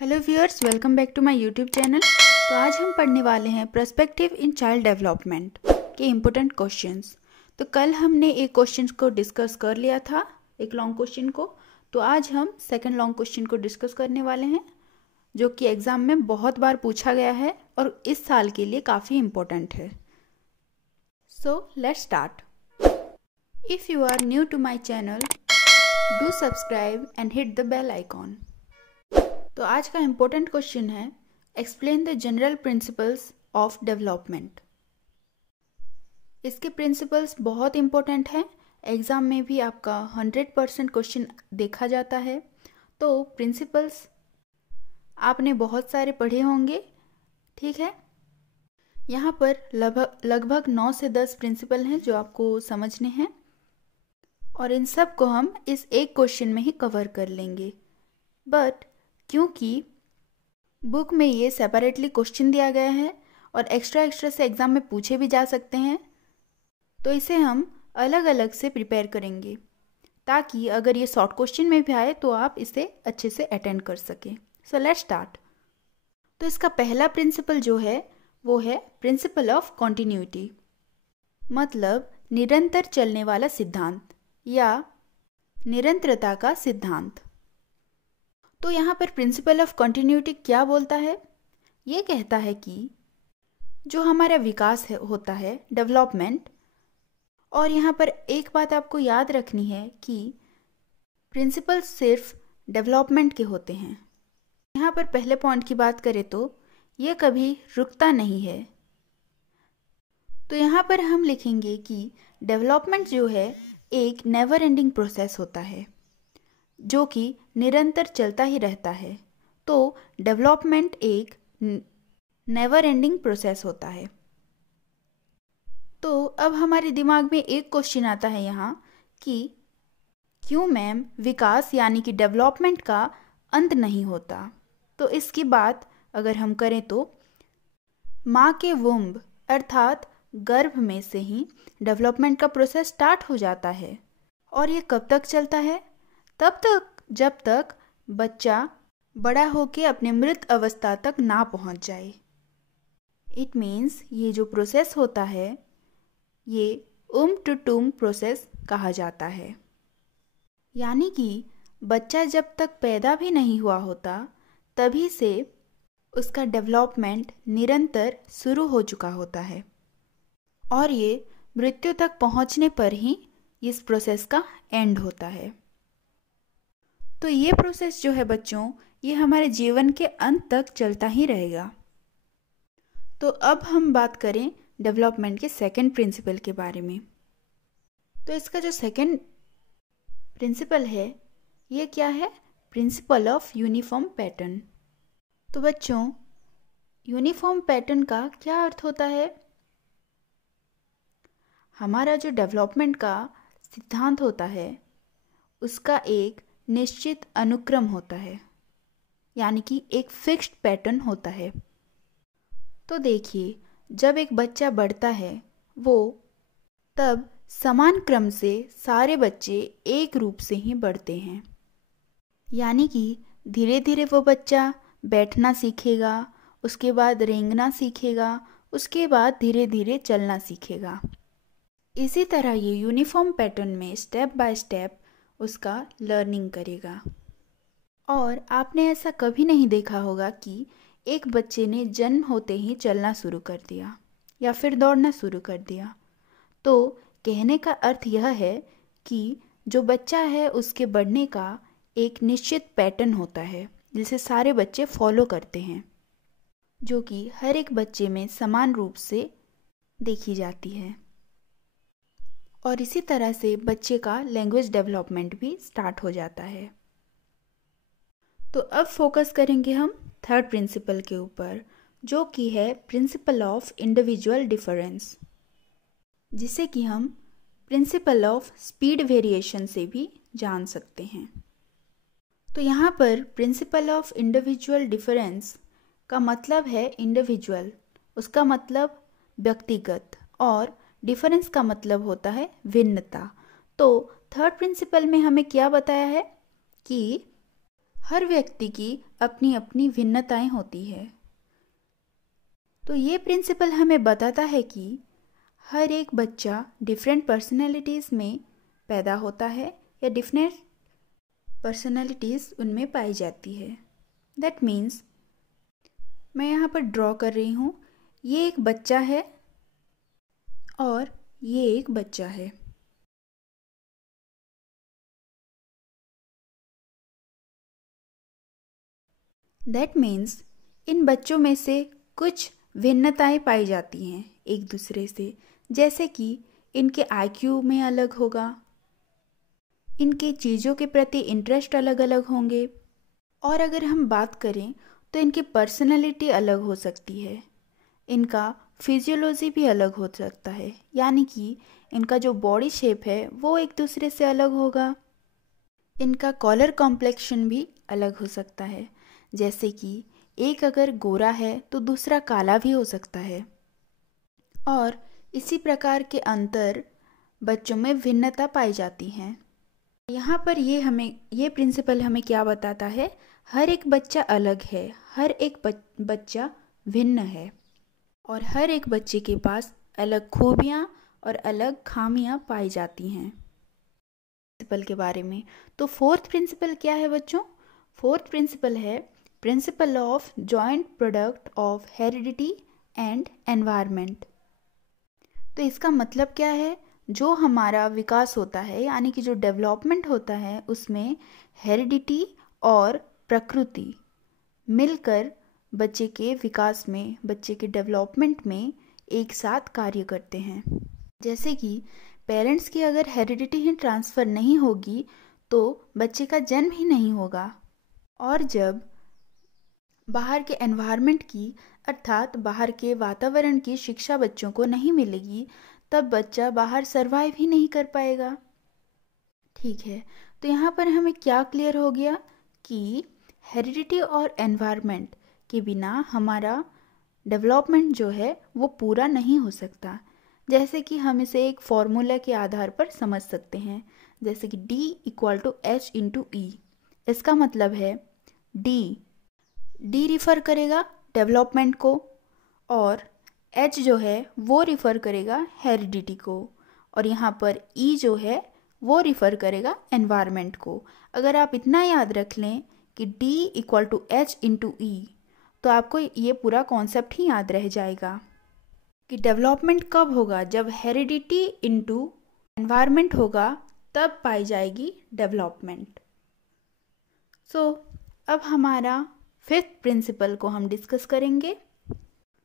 Hello viewers, welcome back to my YouTube channel. तो आज हम पढ़ने वाले हैं पर्सपेक्टिव इन चाइल्ड डेवलपमेंट के इम्पोर्टेंट क्वेश्चंस। तो कल हमने एक क्वेश्चन को डिस्कस कर लिया था, एक लॉन्ग क्वेश्चन को। तो आज हम सेकंड लॉन्ग क्वेश्चन को डिस्कस करने वाले हैं, जो कि एग्ज़ाम में बहुत बार पूछा गया है और इस साल के लिए काफ़ी इम्पोर्टेंट है। So let's start. If you are new to my channel, do subscribe and hit the bell icon. तो आज का इम्पोर्टेंट क्वेश्चन है, explain the general principles of development. इसके प्रिंसिपल्स बहुत इम्पोर्टेंट हैं, एग्ज़ाम में भी आपका 100% क्वेश्चन देखा जाता है। तो प्रिंसिपल्स आपने बहुत सारे पढ़े होंगे, ठीक है। यहाँ पर लगभग 9 से 10 प्रिंसिपल हैं जो आपको समझने हैं, और इन सब को हम इस एक क्वेश्चन में ही कवर कर लेंगे। बट क्योंकि बुक में ये सेपरेटली क्वेश्चन दिया गया है और एक्स्ट्रा से एग्ज़ाम में पूछे भी जा सकते हैं, तो इसे हम अलग अलग से प्रिपेयर करेंगे ताकि अगर ये शॉर्ट क्वेश्चन में भी आए तो आप इसे अच्छे से अटेंड कर सकें। सो लेट्स स्टार्ट। तो इसका पहला प्रिंसिपल जो है वो है प्रिंसिपल ऑफ कॉन्टिन्यूटी, मतलब निरंतर चलने वाला सिद्धांत या निरंतरता का सिद्धांत। तो यहाँ पर प्रिंसिपल ऑफ कंटिन्यूटी क्या बोलता है? ये कहता है कि जो हमारा विकास होता है, डेवलपमेंट, और यहाँ पर एक बात आपको याद रखनी है कि प्रिंसिपल सिर्फ डेवलपमेंट के होते हैं। यहाँ पर पहले पॉइंट की बात करें तो ये कभी रुकता नहीं है। तो यहाँ पर हम लिखेंगे कि डेवलपमेंट जो है एक नेवर एंडिंग प्रोसेस होता है जो कि निरंतर चलता ही रहता है। तो डेवलपमेंट एक नेवर एंडिंग प्रोसेस होता है। तो अब हमारे दिमाग में एक क्वेश्चन आता है यहाँ कि क्यों मैम विकास यानी कि डेवलपमेंट का अंत नहीं होता? तो इसकी बात अगर हम करें तो माँ के वुम्ब अर्थात गर्भ में से ही डेवलपमेंट का प्रोसेस स्टार्ट हो जाता है, और ये कब तक चलता है? तब तक जब तक बच्चा बड़ा होके अपने मृत अवस्था तक ना पहुंच जाए। इट मीन्स ये जो प्रोसेस होता है ये टू टूम प्रोसेस कहा जाता है, यानी कि बच्चा जब तक पैदा भी नहीं हुआ होता तभी से उसका डेवलपमेंट निरंतर शुरू हो चुका होता है, और ये मृत्यु तक पहुंचने पर ही इस प्रोसेस का एंड होता है। तो ये प्रोसेस जो है बच्चों, ये हमारे जीवन के अंत तक चलता ही रहेगा। तो अब हम बात करें डेवलपमेंट के सेकंड प्रिंसिपल के बारे में। तो इसका जो सेकंड प्रिंसिपल है ये क्या है? Principle of uniform pattern. तो बच्चों, यूनिफॉर्म पैटर्न का क्या अर्थ होता है? हमारा जो डेवलपमेंट का सिद्धांत होता है उसका एक निश्चित अनुक्रम होता है, यानी कि एक फिक्स्ड पैटर्न होता है। तो देखिए, जब एक बच्चा बढ़ता है वो तब समान क्रम से सारे बच्चे एक रूप से ही बढ़ते हैं, यानी कि धीरे धीरे वो बच्चा बैठना सीखेगा, उसके बाद रेंगना सीखेगा, उसके बाद धीरे धीरे चलना सीखेगा। इसी तरह ये यूनिफॉर्म पैटर्न में स्टेप बाय स्टेप उसका लर्निंग करेगा। और आपने ऐसा कभी नहीं देखा होगा कि एक बच्चे ने जन्म होते ही चलना शुरू कर दिया या फिर दौड़ना शुरू कर दिया। तो कहने का अर्थ यह है कि जो बच्चा है उसके बढ़ने का एक निश्चित पैटर्न होता है जिसे सारे बच्चे फॉलो करते हैं, जो कि हर एक बच्चे में समान रूप से देखी जाती है। और इसी तरह से बच्चे का लैंग्वेज डेवलपमेंट भी स्टार्ट हो जाता है। तो अब फोकस करेंगे हम थर्ड प्रिंसिपल के ऊपर, जो कि है प्रिंसिपल ऑफ इंडिविजुअल डिफरेंस, जिसे कि हम प्रिंसिपल ऑफ स्पीड वेरिएशन से भी जान सकते हैं। तो यहाँ पर प्रिंसिपल ऑफ इंडिविजुअल डिफरेंस का मतलब है इंडिविजुअल, उसका मतलब व्यक्तिगत, और डिफरेंस का मतलब होता है भिन्नता। तो थर्ड प्रिंसिपल में हमें क्या बताया है कि हर व्यक्ति की अपनी अपनी भिन्नताएं होती है। तो ये प्रिंसिपल हमें बताता है कि हर एक बच्चा डिफरेंट पर्सनैलिटीज़ में पैदा होता है या डिफरेंट पर्सनैलिटीज़ उनमें पाई जाती है। दैट मीन्स मैं यहाँ पर ड्रॉ कर रही हूँ, ये एक बच्चा है और ये एक बच्चा है। दैट मीन्स इन बच्चों में से कुछ भिन्नताएं पाई जाती हैं एक दूसरे से, जैसे कि इनके आईक्यू में अलग होगा, इनके चीज़ों के प्रति इंटरेस्ट अलग अलग होंगे, और अगर हम बात करें तो इनकी पर्सनैलिटी अलग हो सकती है, इनका फिजियोलॉजी भी अलग हो सकता है, यानी कि इनका जो बॉडी शेप है वो एक दूसरे से अलग होगा। इनका कलर कॉम्प्लेक्शन भी अलग हो सकता है, जैसे कि एक अगर गोरा है तो दूसरा काला भी हो सकता है। और इसी प्रकार के अंतर बच्चों में भिन्नता पाई जाती हैं। यहाँ पर ये प्रिंसिपल हमें क्या बताता है, हर एक बच्चा अलग है, हर एक बच्चा भिन्न है और हर एक बच्चे के पास अलग खूबियाँ और अलग खामियाँ पाई जाती हैं। प्रिंसिपल के बारे में तो फोर्थ प्रिंसिपल क्या है बच्चों? फोर्थ प्रिंसिपल है principle of joint product of heredity and environment. तो इसका मतलब क्या है, जो हमारा विकास होता है यानी कि जो डेवलपमेंट होता है उसमें हेरिडिटी और प्रकृति मिलकर बच्चे के विकास में, बच्चे के डेवलपमेंट में एक साथ कार्य करते हैं। जैसे कि पेरेंट्स की अगर हेरिडिटी ही ट्रांसफ़र नहीं होगी तो बच्चे का जन्म ही नहीं होगा, और जब बाहर के एनवायरनमेंट की अर्थात बाहर के वातावरण की शिक्षा बच्चों को नहीं मिलेगी तब बच्चा बाहर सरवाइव ही नहीं कर पाएगा। ठीक है, तो यहाँ पर हमें क्या क्लियर हो गया कि हेरिडिटी और एनवायरनमेंट के बिना हमारा डेवलपमेंट जो है वो पूरा नहीं हो सकता। जैसे कि हम इसे एक फॉर्मूला के आधार पर समझ सकते हैं, जैसे कि D=H/E। इसका मतलब है D रिफ़र करेगा डेवलपमेंट को और H जो है वो रिफ़र करेगा हेरिडिटी को, और यहाँ पर E जो है वो रिफ़र करेगा एनवायरनमेंट को। अगर आप इतना याद रख लें कि D=H/E तो आपको ये पूरा कॉन्सेप्ट ही याद रह जाएगा कि डेवलपमेंट कब होगा, जब हेरिडिटी इनटू एनवायरनमेंट होगा तब पाई जाएगी डेवलपमेंट। अब हमारा फिफ्थ प्रिंसिपल को हम डिस्कस करेंगे।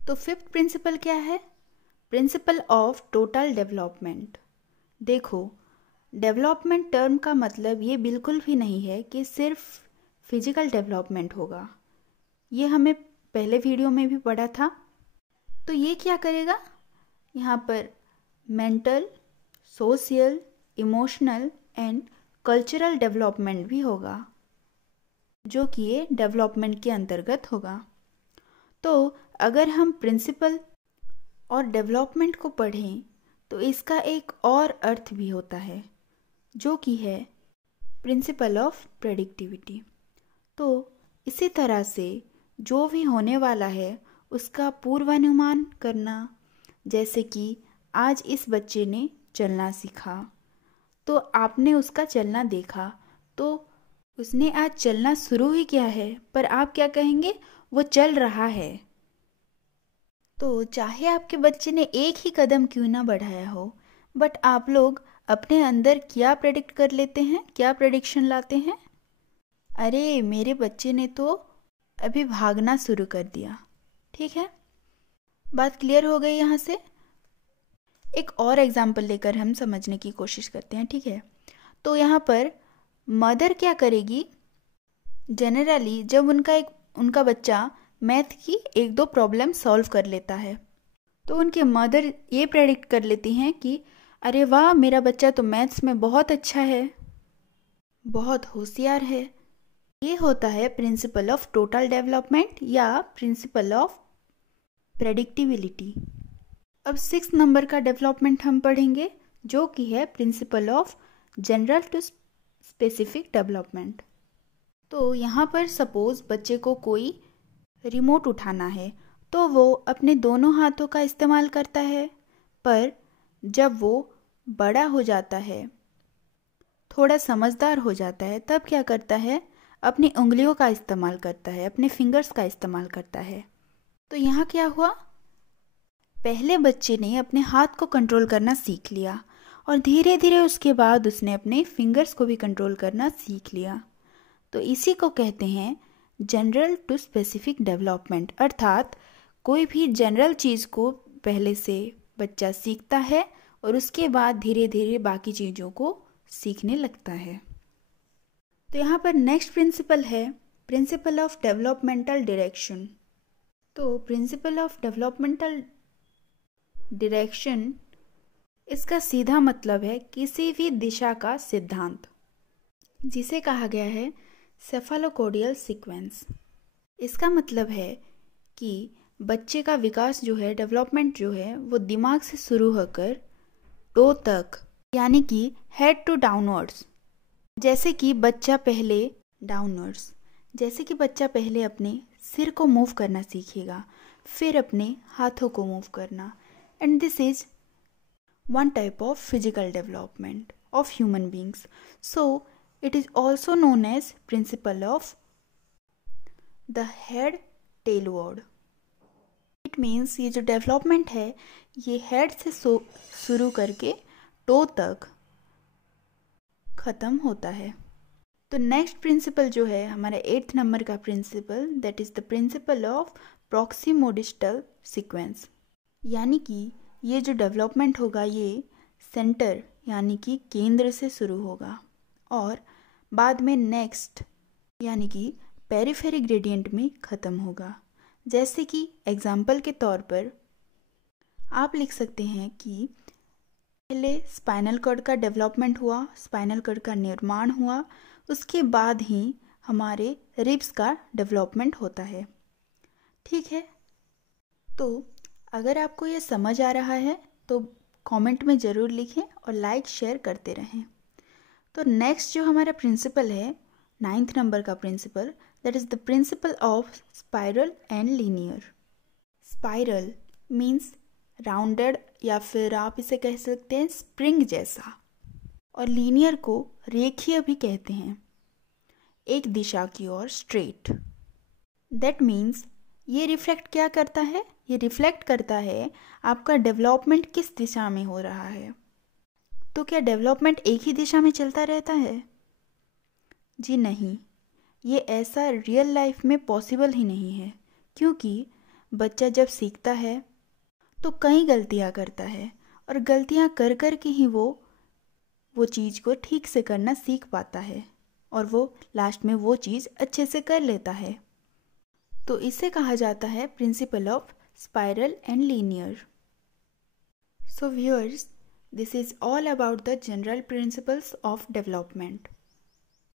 तो फिफ्थ प्रिंसिपल क्या है? Principle of total development. देखो, डेवलपमेंट टर्म का मतलब ये बिल्कुल भी नहीं है कि सिर्फ फिजिकल डेवलपमेंट होगा, ये हमें पहले वीडियो में भी पढ़ा था। तो ये क्या करेगा, यहाँ पर mental, social, emotional and cultural development भी होगा, जो कि ये डेवलपमेंट के अंतर्गत होगा। तो अगर हम प्रिंसिपल और डेवलपमेंट को पढ़ें तो इसका एक और अर्थ भी होता है, जो कि है प्रिंसिपल ऑफ प्रेडिक्टिविटी। तो इसी तरह से जो भी होने वाला है उसका पूर्वानुमान करना, जैसे कि आज इस बच्चे ने चलना सीखा, तो आपने उसका चलना देखा, तो उसने आज चलना शुरू ही किया है, पर आप क्या कहेंगे, वो चल रहा है। तो चाहे आपके बच्चे ने एक ही कदम क्यों ना बढ़ाया हो, बट आप लोग अपने अंदर क्या प्रेडिक्ट कर लेते हैं, क्या प्रेडिक्शन लाते हैं, अरे मेरे बच्चे ने तो अभी भागना शुरू कर दिया। ठीक है, बात क्लियर हो गई। यहाँ से एक और एग्जाम्पल लेकर हम समझने की कोशिश करते हैं। ठीक है, तो यहाँ पर मदर क्या करेगी, जनरली जब उनका बच्चा मैथ की एक दो प्रॉब्लम सॉल्व कर लेता है तो उनके मदर ये प्रेडिक्ट कर लेती हैं कि अरे वाह, मेरा बच्चा तो मैथ्स में बहुत अच्छा है, बहुत होशियार है। ये होता है प्रिंसिपल ऑफ टोटल डेवलपमेंट या प्रिंसिपल ऑफ प्रेडिक्टिबिलिटी। अब 6 नंबर का डेवलपमेंट हम पढ़ेंगे, जो कि है principle of general to specific development. तो यहाँ पर सपोज बच्चे को कोई रिमोट उठाना है तो वो अपने दोनों हाथों का इस्तेमाल करता है, पर जब वो बड़ा हो जाता है, थोड़ा समझदार हो जाता है, तब क्या करता है, अपनी उंगलियों का इस्तेमाल करता है, अपने फिंगर्स का इस्तेमाल करता है। तो यहाँ क्या हुआ, पहले बच्चे ने अपने हाथ को कंट्रोल करना सीख लिया और धीरे धीरे उसके बाद उसने अपने फिंगर्स को भी कंट्रोल करना सीख लिया। तो इसी को कहते हैं जनरल टू स्पेसिफिक डेवलपमेंट, अर्थात कोई भी जनरल चीज़ को पहले से बच्चा सीखता है और उसके बाद धीरे धीरे बाकी चीज़ों को सीखने लगता है। तो यहाँ पर नेक्स्ट प्रिंसिपल है प्रिंसिपल ऑफ डेवलपमेंटल डायरेक्शन। तो प्रिंसिपल ऑफ डेवलपमेंटल डायरेक्शन, इसका सीधा मतलब है किसी भी दिशा का सिद्धांत, जिसे कहा गया है सेफालोकोडियल सीक्वेंस। इसका मतलब है कि बच्चे का विकास जो है, डेवलपमेंट जो है, वो दिमाग से शुरू होकर टो तक, यानी कि हेड टू डाउनवर्ड्स, जैसे कि बच्चा पहले अपने सिर को मूव करना सीखेगा, फिर अपने हाथों को मूव करना, and this is one type of physical development of human beings. So it is also known as principle of the head tailward. It means ये जो डेवलपमेंट है ये हेड से शुरू करके टो तक ख़त्म होता है। तो नेक्स्ट प्रिंसिपल जो है हमारा 8th नंबर का principle, that is the principle of proximodistal sequence, यानी कि ये जो डेवलपमेंट होगा ये सेंटर यानी कि केंद्र से शुरू होगा और बाद में नेक्स्ट यानी कि पेरिफेरी ग्रेडियंट में ख़त्म होगा। जैसे कि एग्जाम्पल के तौर पर आप लिख सकते हैं कि पहले स्पाइनल कॉर्ड का डेवलपमेंट हुआ, स्पाइनल कॉर्ड का निर्माण हुआ, उसके बाद ही हमारे रिब्स का डेवलपमेंट होता है। ठीक है, तो अगर आपको ये समझ आ रहा है तो कमेंट में ज़रूर लिखें और लाइक शेयर करते रहें। तो नेक्स्ट जो हमारा प्रिंसिपल है 9th नंबर का principle, that is the principle of spiral and linear. Spiral means rounded या फिर आप इसे कह सकते हैं स्प्रिंग जैसा, और लीनियर को रेखीय भी कहते हैं, एक दिशा की ओर स्ट्रेट। दैट मीन्स ये रिफ्लेक्ट क्या करता है, ये रिफ्लेक्ट करता है आपका डेवलपमेंट किस दिशा में हो रहा है। तो क्या डेवलपमेंट एक ही दिशा में चलता रहता है? जी नहीं, ये ऐसा रियल लाइफ में पॉसिबल ही नहीं है, क्योंकि बच्चा जब सीखता है तो कई गलतियाँ करता है और गलतियाँ कर कर के ही वो चीज़ को ठीक से करना सीख पाता है और वो लास्ट में वो चीज़ अच्छे से कर लेता है। तो इसे कहा जाता है principle of spiral and linear. So viewers, this is all about the general principles of development.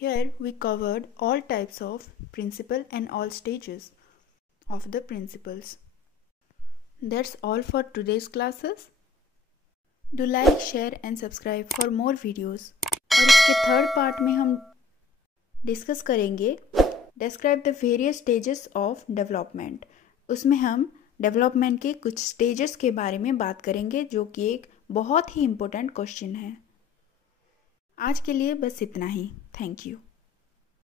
Here we covered all types of principle and all stages of the principles. That's all for today's classes. Do like, share and subscribe for more videos. और इसके third part में हम discuss करेंगे describe the various stages of development. उसमें हम development के कुछ stages के बारे में बात करेंगे, जो कि एक बहुत ही इम्पोर्टेंट क्वेश्चन है। आज के लिए बस इतना ही। Thank you.